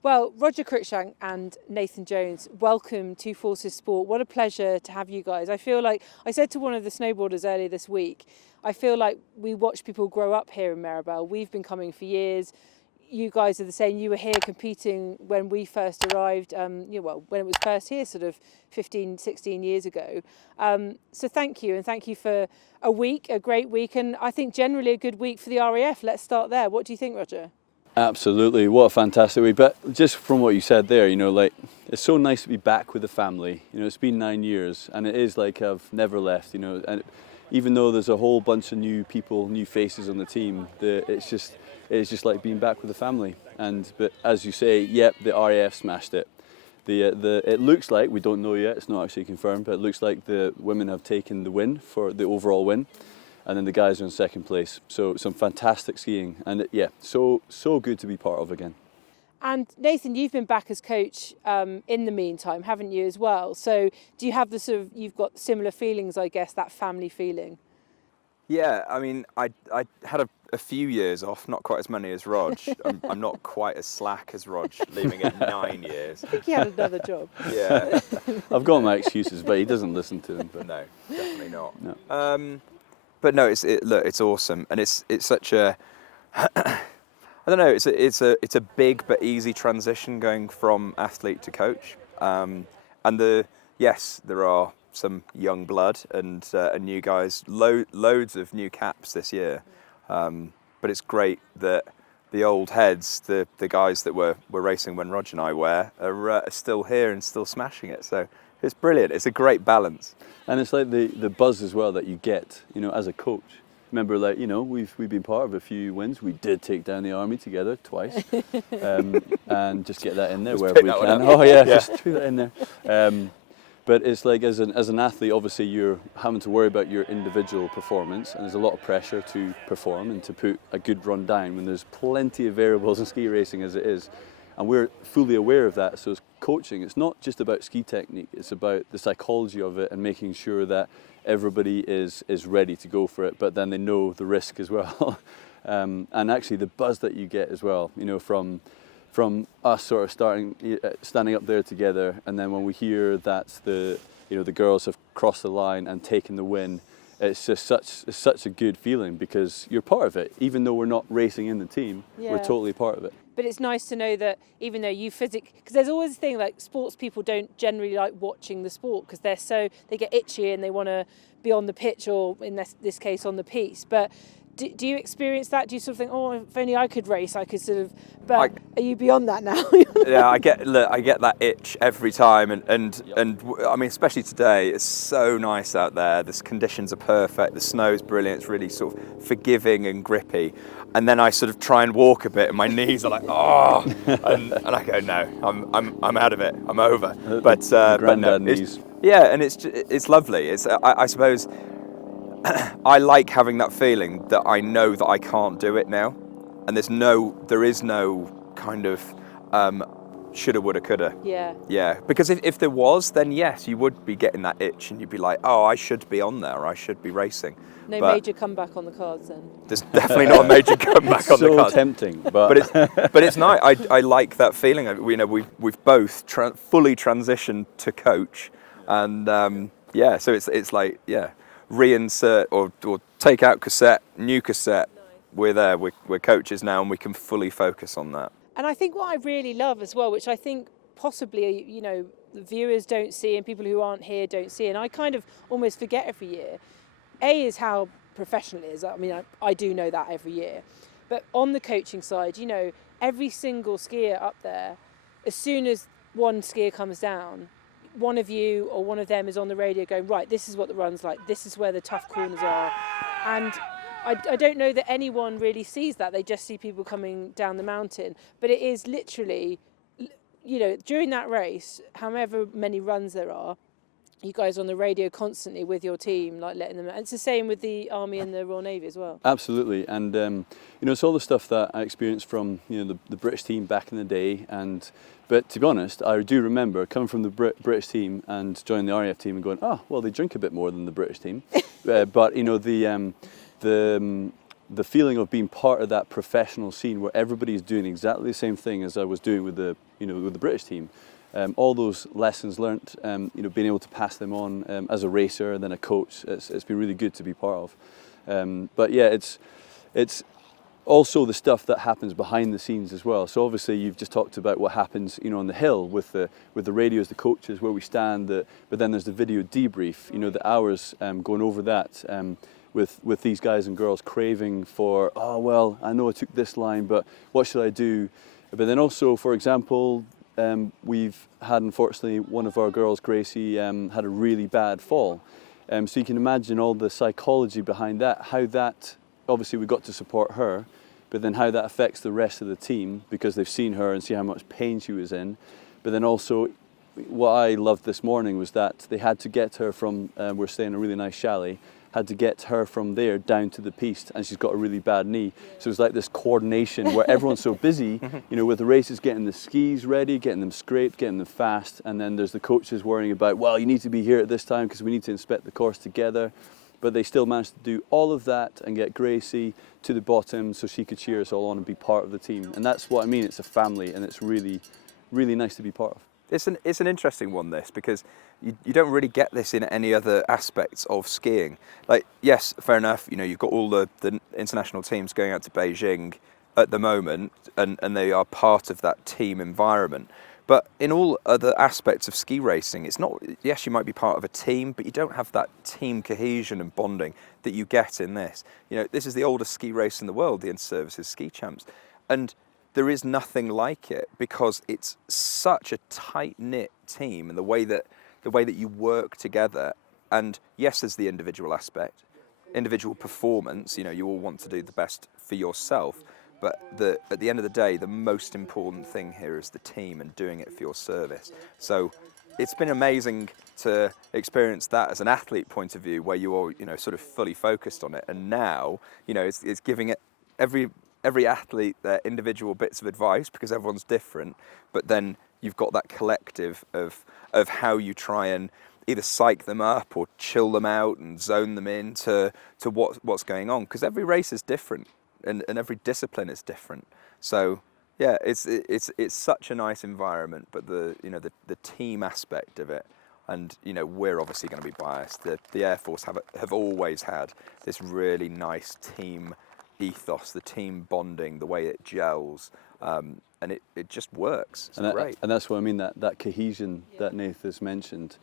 Well, Roger Cruikshank and Nathan Jones, welcome to Forces Sport. What a pleasure to have you guys. I feel like, I said to one of the snowboarders earlier this week, I feel like we watch people grow up here in Meribel. We've been coming for years. You guys are the same. You were here competing when we first arrived, when it was first here, sort of 15, 16 years ago. So thank you, and thank you for a great week, and I think generally a good week for the RAF. Let's start there. What do you think, Roger? Absolutely, what a fantastic week. But just from what you said there, it's so nice to be back with the family. It's been 9 years, and it is like I've never left, and even though there's a whole bunch of new people, new faces on the team, it's just like being back with the family. But as you say, yep, the RAF smashed it. It looks like, we don't know yet, it's not actually confirmed, but it looks like the women have taken the win for the overall win. And then the guys are in second place. So some fantastic skiing, and so good to be part of again. And Nathan, you've been back as coach in the meantime, haven't you, as well? So do you have you've got similar feelings, I guess, that family feeling? Yeah, I mean, I had a few years off, not quite as many as Rog. I'm not quite as slack as Rog, leaving it 9 years. I think he had another job. Yeah. I've got my excuses, but he doesn't listen to them. But no, definitely not. No. But no, it's awesome, and it's such a I don't know, it's a big but easy transition going from athlete to coach, and there are some young blood and new guys, loads of new caps this year, but it's great that the old heads, the guys that were racing when Roger and I were, are still here and still smashing it. So it's brilliant. It's a great balance. And it's like the buzz as well that you get, as a coach. Remember, we've been part of a few wins. We did take down the army together twice, and just get that in there wherever we can. Oh yeah, just throw that in there. But it's like as an athlete, obviously you're having to worry about your individual performance, and there's a lot of pressure to perform and to put a good run down when there's plenty of variables in ski racing as it is. And we're fully aware of that. So as coaching, it's not just about ski technique, it's about the psychology of it and making sure that everybody is ready to go for it, but then they know the risk as well. And actually the buzz that you get as well, from us sort of standing up there together, and then when we hear that the girls have crossed the line and taken the win, it's just such a good feeling because you're part of it. Even though we're not racing in the team, we're totally part of it. But it's nice to know that even though you physically, because there's always a thing like sports people don't generally like watching the sport because they get itchy and they want to be on the pitch or in this case on the piste. But do you experience that? Do you sort of think, oh, if only I could race, I could sort of, but are you beyond that now? Yeah, I get that itch every time, and I mean, especially today, it's so nice out there. The conditions are perfect. The snow's brilliant. It's really sort of forgiving and grippy. And then I sort of try and walk a bit, and my knees are like, oh, and I go, no, I'm out of it. I'm over. But granddad knees. Yeah, and it's lovely. I suppose I like having that feeling that I know that I can't do it now, and there is no kind of shoulda, woulda, coulda. Yeah. Because if there was, then yes, you would be getting that itch, and you'd be like, oh, I should be on there, or I should be racing. No major comeback on the cards then. There's definitely not a major comeback on the cards. So tempting, but it's nice. I like that feeling. We've both fully transitioned to coach, and so it's like reinsert or take out cassette, new cassette. Nice. We're there. We're coaches now, and we can fully focus on that. And I think what I really love as well, which I think possibly the viewers don't see and people who aren't here don't see, and I kind of almost forget every year. Is how professional it is. I mean, I do know that every year. But on the coaching side, every single skier up there, as soon as one skier comes down, one of you or one of them is on the radio going, right, this is what the run's like, this is where the tough corners are. And I don't know that anyone really sees that. They just see people coming down the mountain. But it is literally, during that race, however many runs there are, you guys on the radio constantly with your team, like letting them. And it's the same with the Army and the Royal Navy as well. Absolutely, and it's all the stuff that I experienced from the British team back in the day. But to be honest, I do remember coming from the British team and joining the RAF team and going, oh, well, they drink a bit more than the British team. But the feeling of being part of that professional scene where everybody's doing exactly the same thing as I was doing with the with the British team. All those lessons learnt, being able to pass them on as a racer and then a coach, it's been really good to be part of. But yeah, it's also the stuff that happens behind the scenes as well. So obviously you've just talked about what happens, on the hill with the radios, the coaches, where we stand. But then there's the video debrief. The hours going over that with these guys and girls craving for, oh well, I know I took this line, but what should I do? But then also, for example, we've had, unfortunately, one of our girls, Gracie, had a really bad fall. So you can imagine all the psychology behind that, how that, obviously we got to support her, but then how that affects the rest of the team because they've seen her and see how much pain she was in. But then also, what I loved this morning was that they had to get her from, we're staying in a really nice chalet, had to get her from there down to the piste, and she's got a really bad knee. So it's like this coordination where everyone's so busy, with the races, getting the skis ready, getting them scraped, getting them fast, and then there's the coaches worrying about, well, you need to be here at this time because we need to inspect the course together. But they still managed to do all of that and get Gracie to the bottom so she could cheer us all on and be part of the team. And that's what I mean, it's a family, and it's really, really nice to be part of. It's an interesting one, this, because you don't really get this in any other aspects of skiing. Like, yes, fair enough, you've got all the international teams going out to Beijing at the moment, and they are part of that team environment. But in all other aspects of ski racing, it's not, yes, you might be part of a team, but you don't have that team cohesion and bonding that you get in this. This is the oldest ski race in the world, the Inter-Services Ski Champs. And there is nothing like it because it's such a tight-knit team, and the way that you work together. And yes, there's the individual aspect, individual performance. You all want to do the best for yourself, but at the end of the day, the most important thing here is the team and doing it for your service. So it's been amazing to experience that as an athlete point of view, where you are sort of fully focused on it, and now it's giving it every athlete their individual bits of advice because everyone's different, but then you've got that collective of how you try and either psych them up or chill them out and zone them in to what's going on, because every race is different and every discipline is different. So yeah, it's such a nice environment, but the team aspect of it, and we're obviously going to be biased. The Air Force have always had this really nice team ethos, the team bonding, the way it gels, and it just works. It's great. And that's what I mean, that cohesion that Nath has mentioned.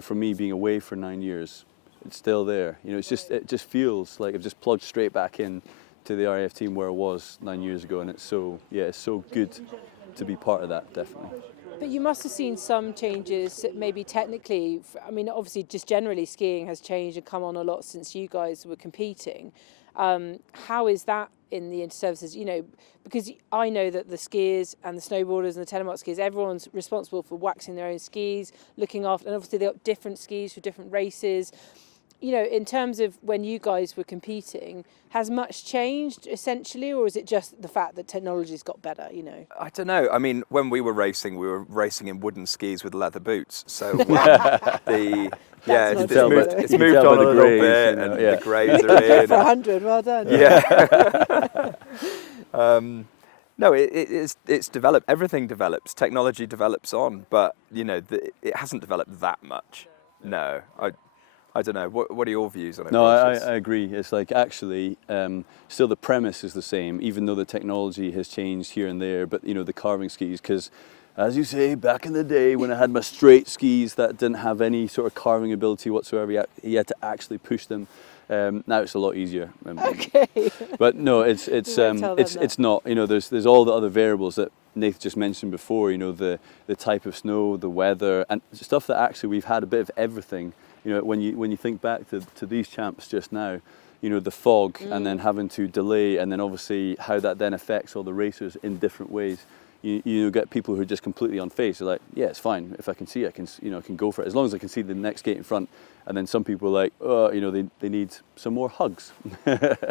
For me, being away for 9 years, it's still there. It just feels like I've just plugged straight back in to the RAF team where I was 9 years ago, and it's so good to be part of that, definitely. But you must have seen some changes, maybe technically. I mean, obviously, just generally, skiing has changed and come on a lot since you guys were competing. How is that in the inter-services? Because I know that the skiers and the snowboarders and the telemark skiers, everyone's responsible for waxing their own skis, looking after, and obviously they've got different skis for different races. In terms of when you guys were competing, has much changed essentially, or is it just the fact that technology's got better? I don't know. I mean, when we were racing in wooden skis with leather boots. So it's moved on a little bit, and the greys are in. For 100, well done. Yeah. No, it's developed. Everything develops. Technology develops on, but it hasn't developed that much. No, I don't know. What are your views on it? No, I agree. It's like actually, still the premise is the same, even though the technology has changed here and there. But the carving skis, because as you say, back in the day when I had my straight skis that didn't have any sort of carving ability whatsoever, you had to actually push them. Now it's a lot easier. Okay. But no, it's not. There's all the other variables that Nath just mentioned before. The type of snow, the weather, and stuff that actually we've had a bit of everything. When you think back to these champs just now, the fog and then having to delay, and then obviously how that then affects all the racers in different ways. You get people who are just completely unfazed. They're like, yeah, it's fine. If I can see it, I can go for it. As long as I can see the next gate in front. And then some people are like, oh, they need some more hugs. Yeah.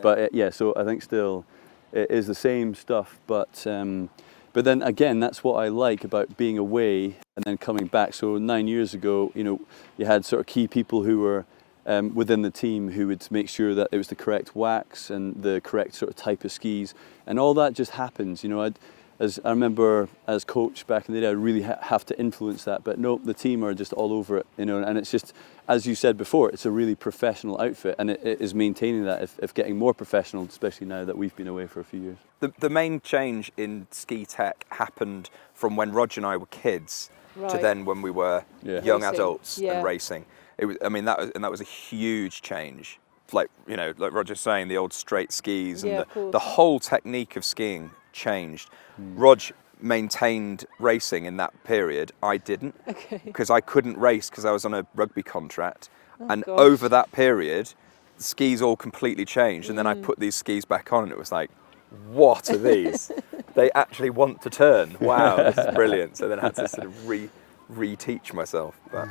But so I think still it is the same stuff. But then again, that's what I like about being away and then coming back. So 9 years ago, you had sort of key people who were within the team who would make sure that it was the correct wax and the correct sort of type of skis, and all that just happens. You know, as I remember as coach back in the day, I really have to influence that, but no, the team are just all over it, you know, and it's just, as you said before, it's a really professional outfit, and it is maintaining that, if getting more professional, especially now that we've been away for a few years. The main change in ski tech happened from when Roger and I were kids to then when we were young adults and racing. It was, I mean, that was a huge change. Like, you know, like Roger's saying, the old straight skis and the whole technique of skiing changed. Rog maintained racing in that period. I didn't, because I couldn't race because I was on a rugby contract. Over that period, the skis all completely changed. And then I put these skis back on and it was like, what are these? They actually want to turn. Wow, this is brilliant. So then I had to sort of reteach myself. But.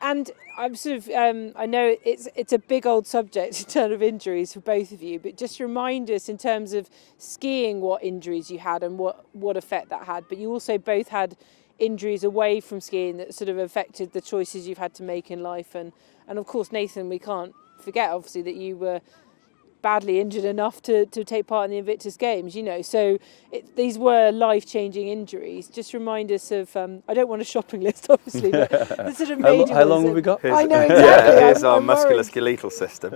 And I'm sort of, I know it's a big old subject in terms of injuries for both of you, but just remind us in terms of skiing what injuries you had and what effect that had. But you also both had injuries away from skiing that sort of affected the choices you've had to make in life. And of course, Nathan, we can't forget obviously that you were badly injured enough to take part in the Invictus Games, you know, so these were life-changing injuries. Just remind us of, I don't want a shopping list obviously, but the sort of major how long have we got? I know exactly. Here's our musculoskeletal system.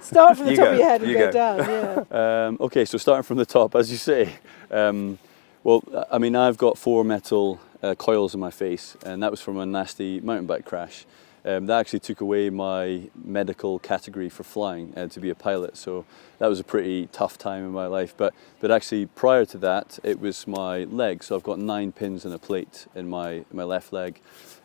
Start from the top of your head and go down, okay, so starting from the top, as you say, well, I mean, I've got 4 metal coils in my face, and that was from a nasty mountain bike crash. That actually took away my medical category for flying to be a pilot, so that was a pretty tough time in my life. But actually prior to that, it was my leg. So I've got 9 pins and a plate in my left leg,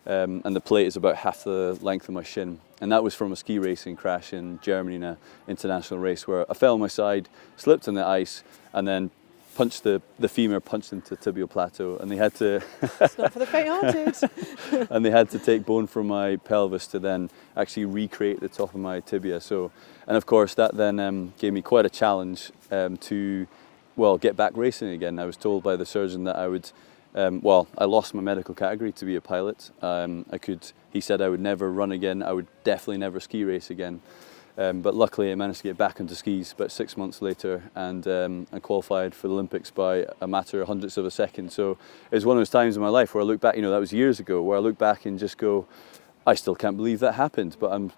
and the plate is about half the length of my shin. And that was from a ski racing crash in Germany in an international race where I fell on my side, slipped on the ice, and then punched the femur punched into tibial plateau, and they had to It's not for the faint-hearted. and they had to take bone from my pelvis to then actually recreate the top of my tibia. So, and of course that then gave me quite a challenge to, well, get back racing again. I was told by the surgeon that I would, well, I lost my medical category to be a pilot. He said I would never run again. I would definitely never ski race again. But luckily I managed to get back onto skis about 6 months later, and I qualified for the Olympics by a matter of hundredths of a second. So it was one of those times in my life where I look back, you know, that was years ago, where I look back and just go, I still can't believe that happened, but I'm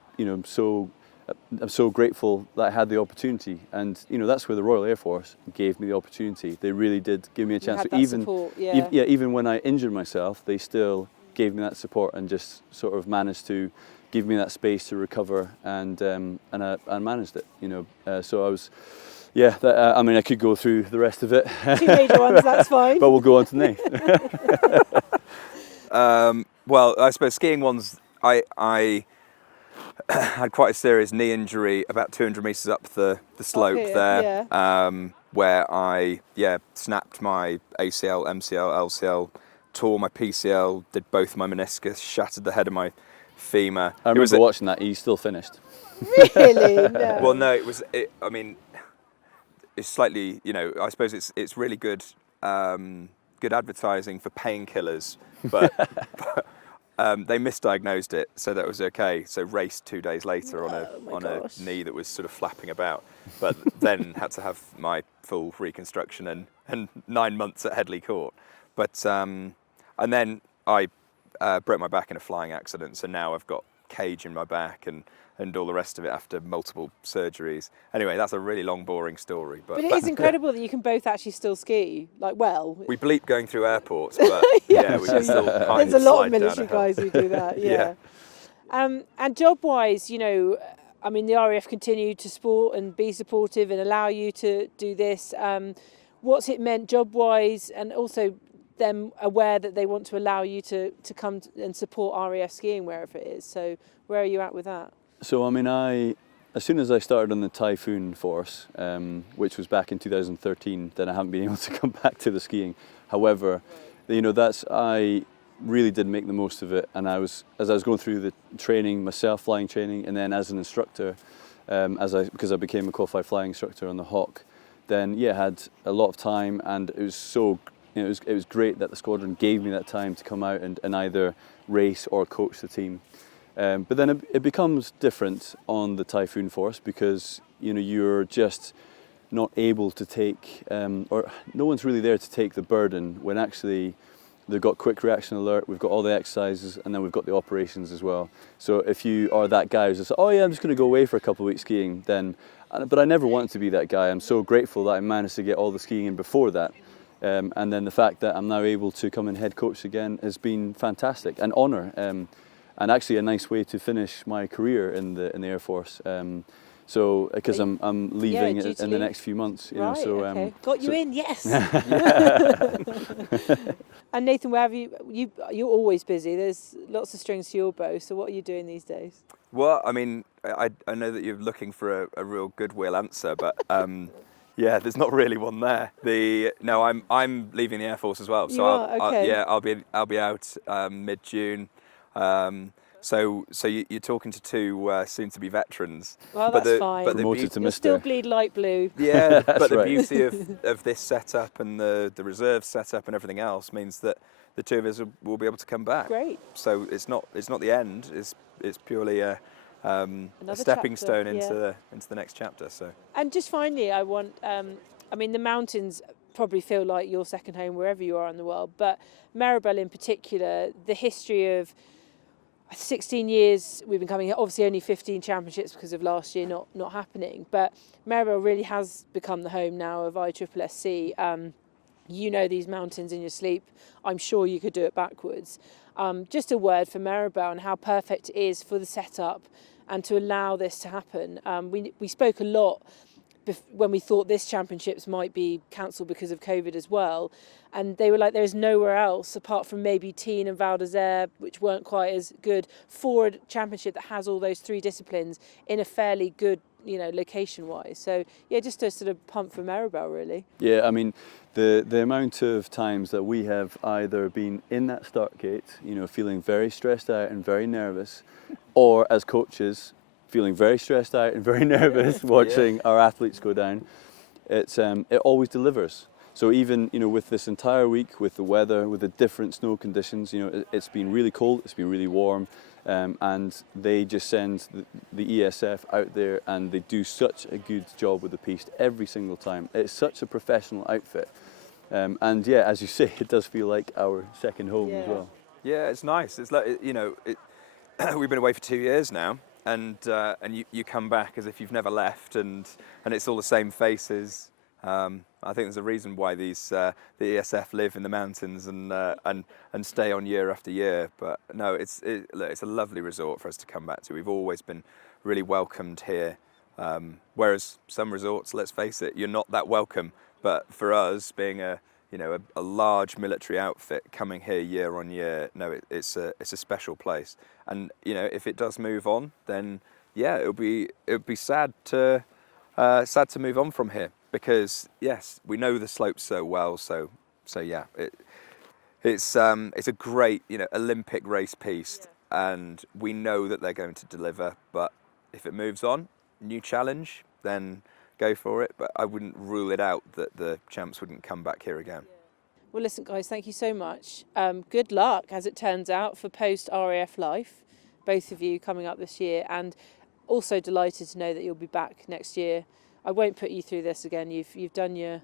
so grateful that I had the opportunity. And you know, that's where the Royal Air Force gave me the opportunity. They really did give me a chance. You had that support, yeah. Even when I injured myself, they still gave me that support and just sort of managed to give me that space to recover, and I managed it, you know. So I was, I mean, I could go through the rest of it. 2 major ones, that's fine. But we'll go on to Nate. Well, I suppose skiing ones, I had quite a serious knee injury about 200 metres up the slope there, where I snapped my ACL, MCL, LCL, tore my PCL, did both my meniscus, shattered the head of my femur. I remember watching that. You still finished? Really? No. Well, no. I mean, it's slightly. You know, I suppose it's really good, good advertising for painkillers, but they misdiagnosed it, so that was okay. So raced 2 days later on a knee that was sort of flapping about, but then had to have my full reconstruction and 9 months at Headley Court. But and then I broke my back in a flying accident, so now I've got cage in my back and all the rest of it after multiple surgeries. Anyway, that's a really long, boring story. But it is incredible that you can both actually still ski, like well. We bleep going through airports, but we can still kind There's a lot of slide military down a hill. guys who do that, yeah. And job-wise, you know, I mean, the RAF continue to support and be supportive and allow you to do this. What's it meant job-wise, and also them aware that they want to allow you to come and support RAF skiing wherever it is. So where are you at with that? So I mean, as soon as I started on the Typhoon Force, which was back in 2013, then I haven't been able to come back to the skiing. However, you know, I really did make the most of it, and as I was going through the training myself, flying training, and then as an instructor, because I became a qualified flying instructor on the Hawk, then I had a lot of time, and it was so. You know, it was great that the squadron gave me that time to come out and either race or coach the team. But then it becomes different on the Typhoon Force because you're just not able to take, or no one's really there to take the burden when actually they've got quick reaction alert, we've got all the exercises, and then we've got the operations as well. So if you are that guy who's just, oh yeah, I'm just going to go away for a couple of weeks skiing, then, but I never wanted to be that guy. I'm so grateful that I managed to get all the skiing in before that. And then the fact that I'm now able to come and head coach again has been fantastic, an honour, and actually a nice way to finish my career in the Air Force. So because I'm leaving in the next few months, right, so okay. Got you in, yes. And Nathan, where have you're always busy. There's lots of strings to your bow. So what are you doing these days? Well, I mean, I know that you're looking for a real goodwill answer, but yeah, there's not really one there. No, I'm leaving the Air Force as well, so I'll be out mid-June. So you're talking to two soon-to-be veterans. Well, that's fine. But promoted to You'll still bleed light blue. Yeah, but the right. beauty of this setup and the reserve setup and everything else means that the two of us will be able to come back. Great. So it's not the end. It's purely a stepping stone into the next chapter. So. And just finally, I want. I mean, the mountains probably feel like your second home wherever you are in the world, but Meribel in particular, the history of 16 years we've been coming here, obviously only 15 championships because of last year not happening, but Meribel really has become the home now of ISSSC. You know these mountains in your sleep. I'm sure you could do it backwards. Just a word for Meribel and how perfect it is for the setup and to allow this to happen. We spoke a lot when we thought this championships might be cancelled because of COVID as well. And they were like, there's nowhere else apart from maybe Teen and Val d'Isère, which weren't quite as good, for a championship that has all those three disciplines in a fairly good, location-wise. So, yeah, just a sort of pump for Meribel, really. Yeah, I mean, the amount of times that we have either been in that start gate, feeling very stressed out and very nervous, or as coaches, feeling very stressed out and very nervous watching our athletes go down, it always delivers. So even with this entire week, with the weather, with the different snow conditions, it's been really cold, it's been really warm, and they just send the ESF out there and they do such a good job with the piste every single time. It's such a professional outfit, and yeah, as you say, it does feel like our second home as well. Yeah, it's nice. It's like we've been away for 2 years now. And you come back as if you've never left, and it's all the same faces. I think there's a reason why the ESF live in the mountains and stay on year after year. But no, it's a lovely resort for us to come back to. We've always been really welcomed here. Whereas some resorts, let's face it, you're not that welcome. But for us, being a large military outfit coming here year on year, no, it's a special place. And if it does move on, then yeah, it would be sad to move on from here, because yes, we know the slopes so well. So yeah, it's a great Olympic race piste, and we know that they're going to deliver. But if it moves on, new challenge, then go for it. But I wouldn't rule it out that the champs wouldn't come back here again. Well, listen, guys, thank you so much. Good luck, as it turns out, for post-RAF life, both of you coming up this year, and also delighted to know that you'll be back next year. I won't put you through this again. You've done your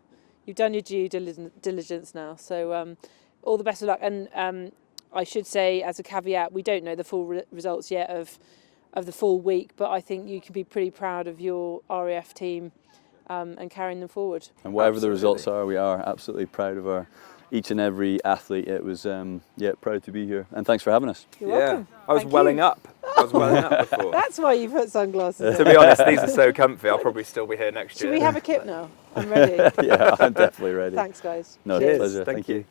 due diligence now. So all the best of luck. And I should say, as a caveat, we don't know the full results yet of the full week, but I think you can be pretty proud of your RAF team and carrying them forward. And whatever the results are, we are absolutely proud of each and every athlete. It was proud to be here, and thanks for having us. You're welcome. I was welling up. I was welling up before. That's why you put sunglasses on. To be honest, these are so comfy. I'll probably still be here next year. Should we have a kip now? I'm ready. Yeah, I'm definitely ready. Thanks, guys. No, Cheers. pleasure. Thank you.